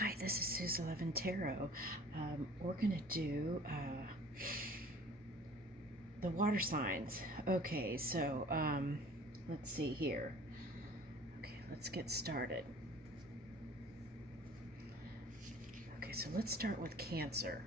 Hi, this is Susan Levin Tarot. We're going to do the water signs. Okay, so let's see here. Okay, let's get started. Okay, so let's start with Cancer.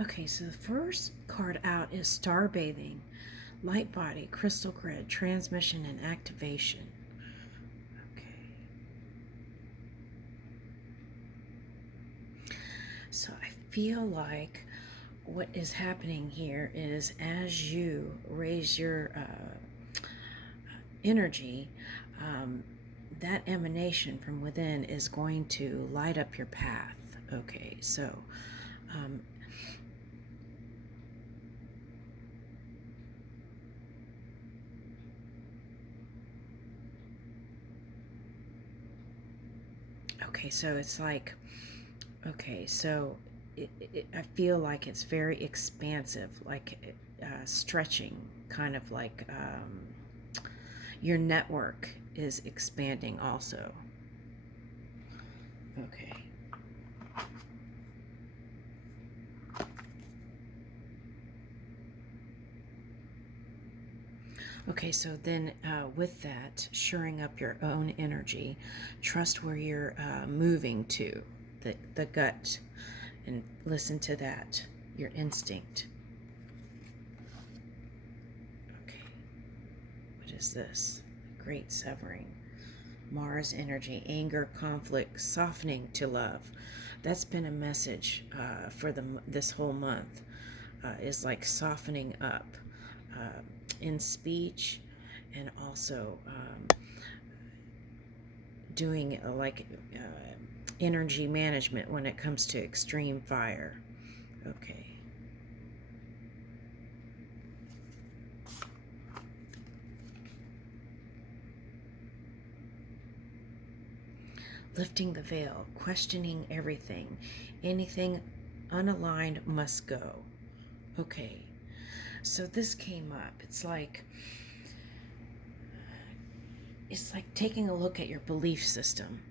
Okay, so the first card out is Star Bathing, Light Body, Crystal Grid, Transmission, and Activation. Okay. So I feel like what is happening here is as you raise your energy, that emanation from within is going to light up your path. Okay, so okay, so it's like, okay, so I feel like it's very expansive, like stretching, kind of like your network is expanding also. Okay. Okay, so then with that, shoring up your own energy, trust where you're moving to, the gut, and listen to that, your instinct. Okay, what is this? Great severing. Mars energy, anger, conflict, softening to love. That's been a message for this whole month, is like softening up in speech, and also doing energy management when it comes to extreme fire. Okay. Lifting the veil, questioning everything. Anything unaligned must go. Okay. So this came up. It's like taking a look at your belief system.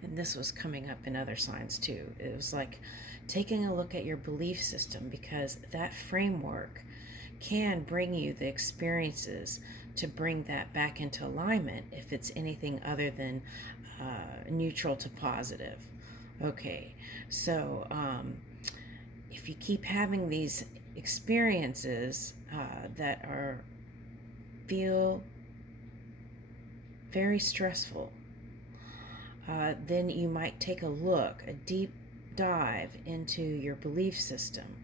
And this was coming up in other signs too. It was like taking a look at your belief system, because that framework can bring you the experiences to bring that back into alignment if it's anything other than neutral to positive. Okay, so if you keep having these experiences that feel very stressful, then you might take a deep dive into your belief system,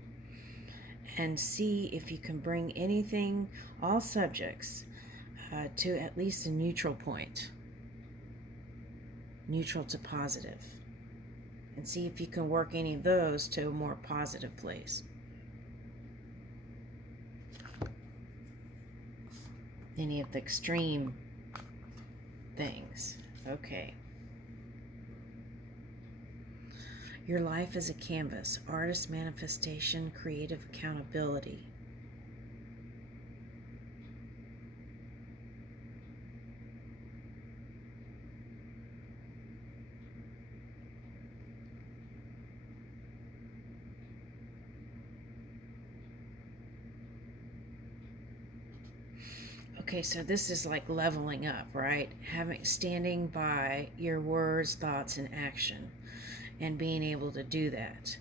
and see if you can bring anything, all subjects, to at least a neutral point, neutral to positive, and see if you can work any of those to a more positive place. Any of the extreme things. Okay. Your life is a canvas, artist manifestation, creative accountability. Okay, so this is like leveling up, right? Standing by your words, thoughts, and action. and being able to do that.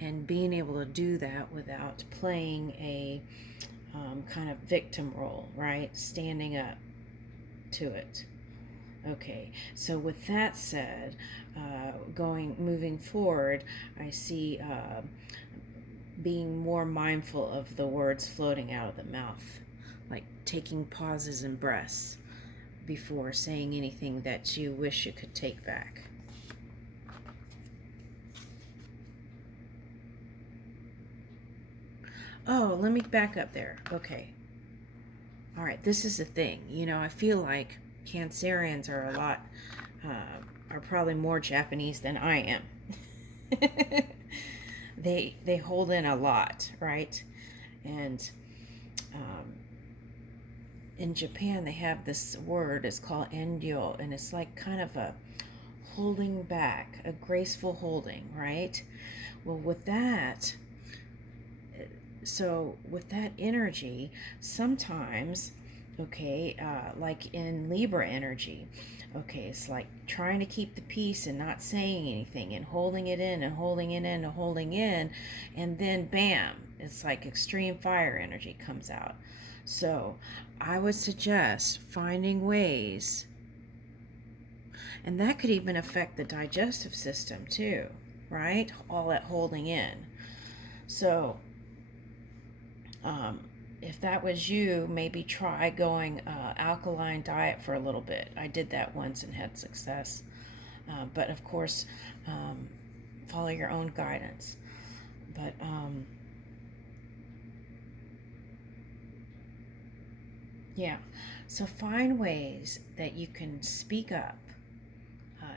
And being able to do that without playing a kind of victim role, right? Standing up to it. Okay, so with that said, moving forward, I see being more mindful of the words floating out of the mouth, like taking pauses and breaths before saying anything that you wish you could take back. Oh, let me back up there. Okay. All right, this is the thing. I feel like Cancerians are are probably more Japanese than I am. They hold in a lot, right? And um, in Japan, they have this word. It's called endyo, and it's like kind of a holding back, a graceful holding, right? Well, with that, with that energy, sometimes, okay, like in Libra energy, okay, it's like trying to keep the peace and not saying anything and holding it in and holding it in and holding in, and then bam, it's like extreme fire energy comes out. So I would suggest finding ways, and that could even affect the digestive system too, right? All that holding in. So if that was you, maybe try going alkaline diet for a little bit. I did that once and had success. But of course, follow your own guidance. But yeah, so find ways that you can speak up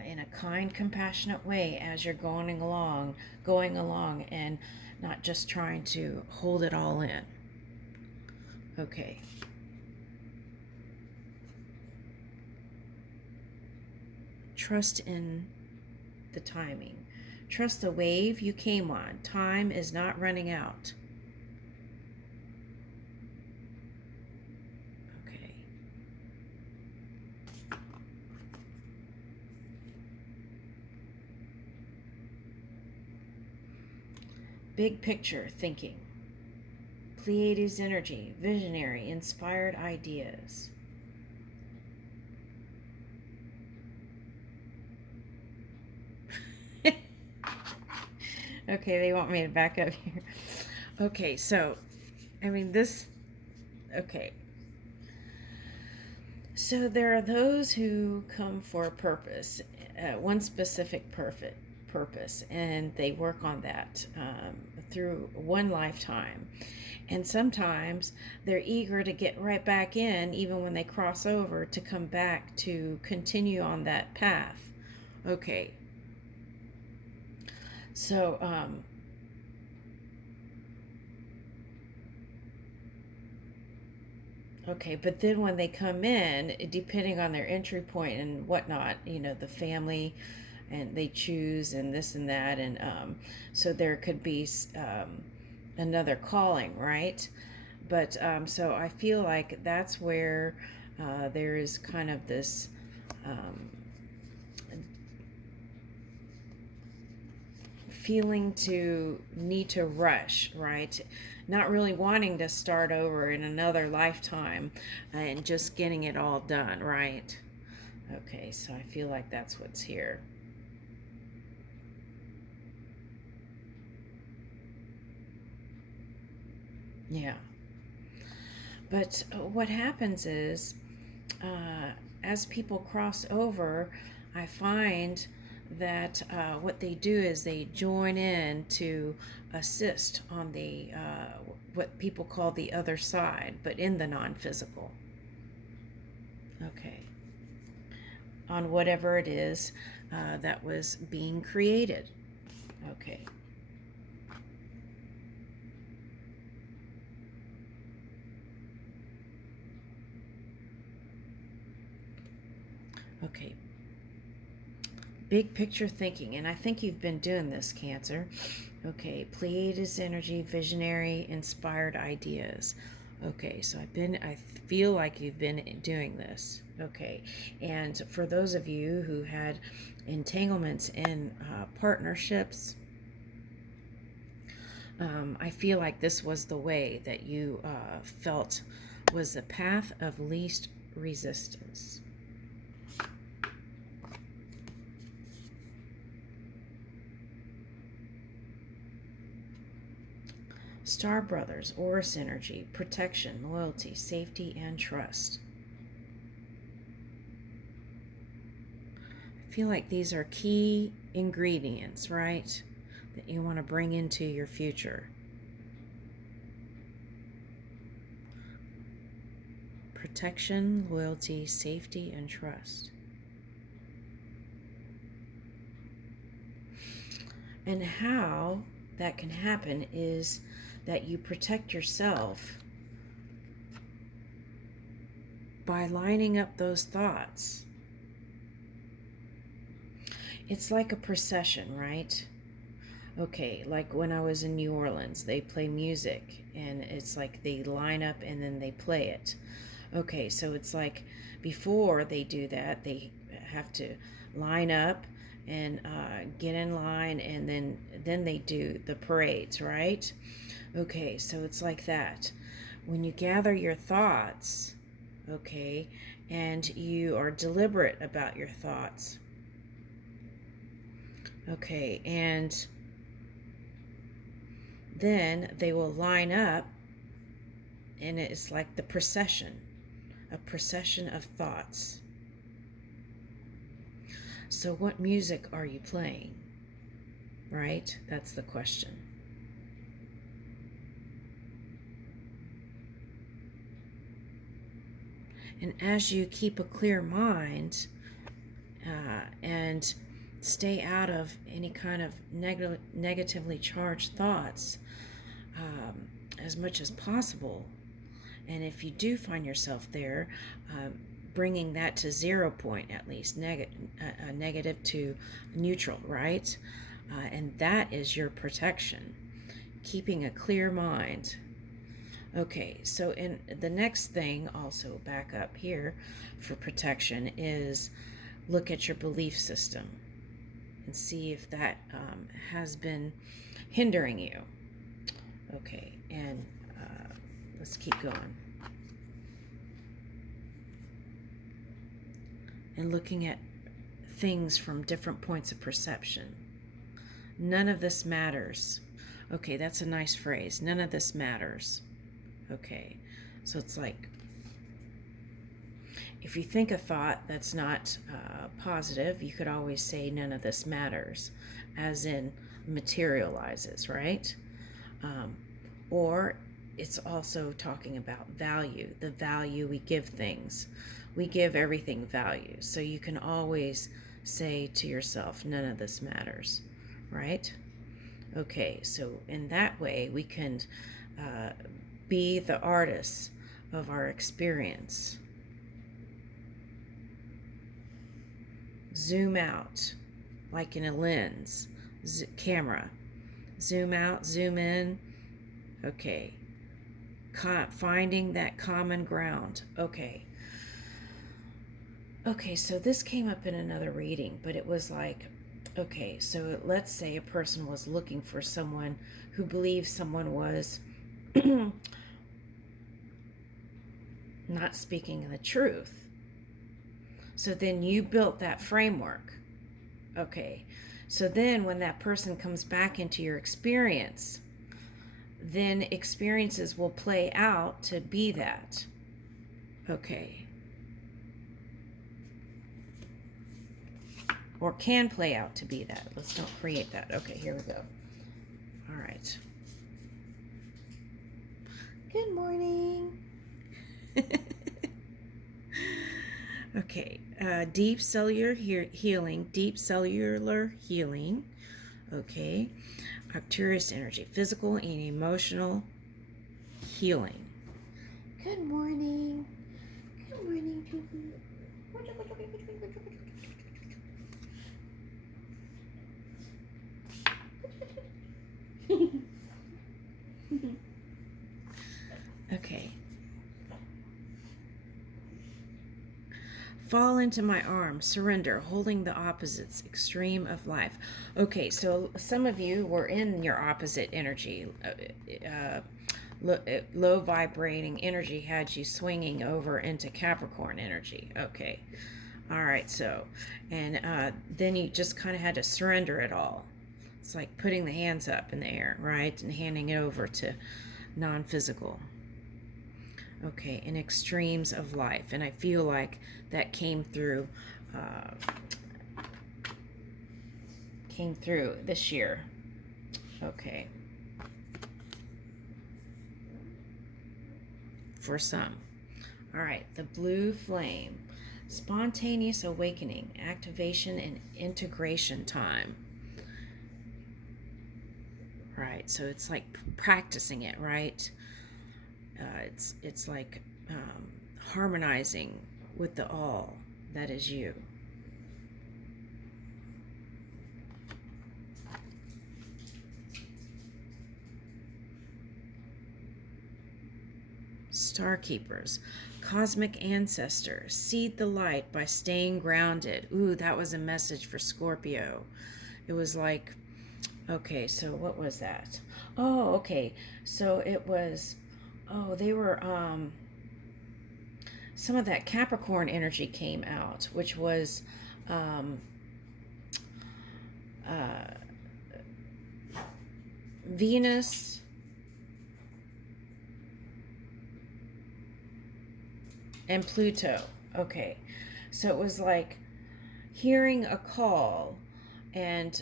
in a kind, compassionate way as you're going along, and not just trying to hold it all in. Okay. Trust in the timing. Trust the wave you came on. Time is not running out. Okay. Big picture thinking. Pleiades energy, visionary, inspired ideas. Okay, they want me to back up here. Okay, so, okay. So there are those who come for a purpose, one specific purpose, and they work on that through one lifetime. And sometimes they're eager to get right back in, even when they cross over, to come back to continue on that path. Okay. So, okay, but then when they come in, depending on their entry point and whatnot, the family, and they choose and this and that, and so there could be another calling, right? But so I feel like that's where there is kind of this feeling to need to rush, right? Not really wanting to start over in another lifetime and just getting it all done, right? Okay, so I feel like that's what's here. Yeah. But what happens is, as people cross over, I find that what they do is they join in to assist on the what people call the other side, but in the non-physical. Okay. On whatever it is that was being created. Okay. Okay. Big picture thinking, and I think you've been doing this, Cancer. Okay, Pleiades energy, visionary, inspired ideas. Okay, so I feel like you've been doing this. Okay, and for those of you who had entanglements in partnerships. I feel like this was the way that you felt was the path of least resistance. Star Brothers, Oris energy, protection, loyalty, safety, and trust. I feel like these are key ingredients, right, that you want to bring into your future. Protection, loyalty, safety, and trust. And how that can happen is that you protect yourself by lining up those thoughts. It's like a procession, right? Okay, like when I was in New Orleans, they play music and it's like they line up and then they play it. Okay, so it's like before they do that, they have to line up and get in line, and then they do the parades, right? Okay, so it's like that. When you gather your thoughts, okay, and you are deliberate about your thoughts, okay, and then they will line up, and it's like the procession, a procession of thoughts. So what music are you playing? Right? That's the question. And as you keep a clear mind and stay out of any kind of negatively charged thoughts as much as possible, and if you do find yourself there, bringing that to 0 point at least, negative to neutral, right? And that is your protection, keeping a clear mind. Okay, so in the next thing, also back up here for protection, is look at your belief system and see if that has been hindering you. Okay, and let's keep going. And looking at things from different points of perception. None of this matters. Okay, that's a nice phrase. None of this matters. Okay, so it's like, if you think a thought that's not positive, you could always say none of this matters, as in materializes, right? Or it's also talking about value, the value we give things. We give everything value. So you can always say to yourself, none of this matters, right? Okay, so in that way, we can be the artists of our experience. Zoom out, like in a lens, camera. Zoom out, zoom in. Okay. Finding that common ground. Okay. Okay, so this came up in another reading, but it was like, okay, so let's say a person was looking for someone who believed someone was not speaking the truth. So then you built that framework. Okay, so then when that person comes back into your experience, then experiences will play out to be that. Okay. Or can play out to be that. Let's not create that. Okay, here we go. All right. Good morning. Okay, deep cellular healing, okay, Arcturus energy, physical and emotional healing. Good morning. Good morning, Pinky. Okay. fall into my arms, surrender, holding the opposites, extreme of life. Okay, so some of you were in your opposite energy. Low vibrating energy had you swinging over into Capricorn energy. Okay. All right, so, and then you just kind of had to surrender it all. It's like putting the hands up in the air, right? And handing it over to non-physical. Okay, in extremes of life. And I feel like that came through this year. Okay. For some. All right, the blue flame. Spontaneous awakening, activation, and integration time. Right, so it's like practicing it, right? It's like harmonizing with the all that is you. Star Keepers, cosmic ancestors, seed the light by staying grounded. Ooh, that was a message for Scorpio. It was like, okay, so what was that? Oh, okay, so it was, they were, some of that Capricorn energy came out, which was, Venus, and Pluto. Okay, so it was like hearing a call and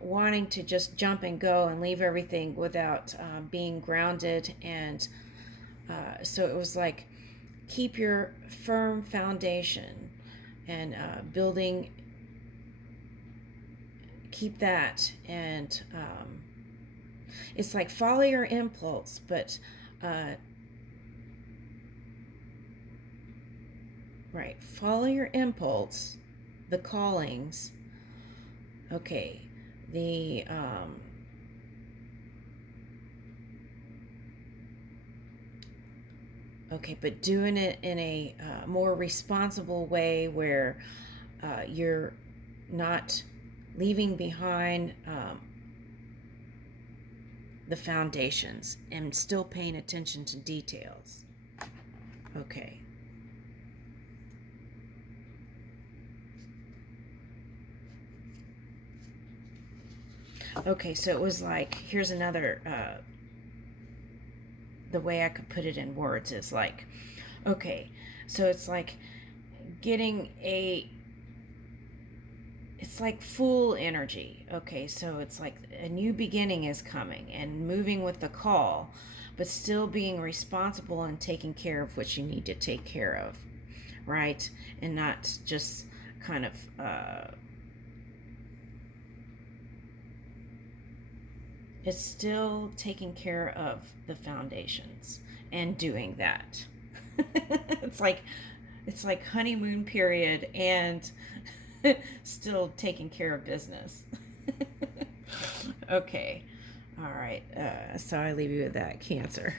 wanting to just jump and go and leave everything without being grounded. And so it was like keep your firm foundation and building, keep that. And it's like follow your impulse, but right, follow your impulse, the callings. Okay, the okay, but doing it in a more responsible way where you're not leaving behind the foundations and still paying attention to details. Okay. Okay, so it was like, here's another, the way I could put it in words is like, okay, so it's like getting it's like full energy. Okay, so it's like a new beginning is coming and moving with the call, but still being responsible and taking care of what you need to take care of, right? And not just kind of, it's still taking care of the foundations and doing that. it's like honeymoon period and still taking care of business. Okay. All right. So I leave you with that, Cancer.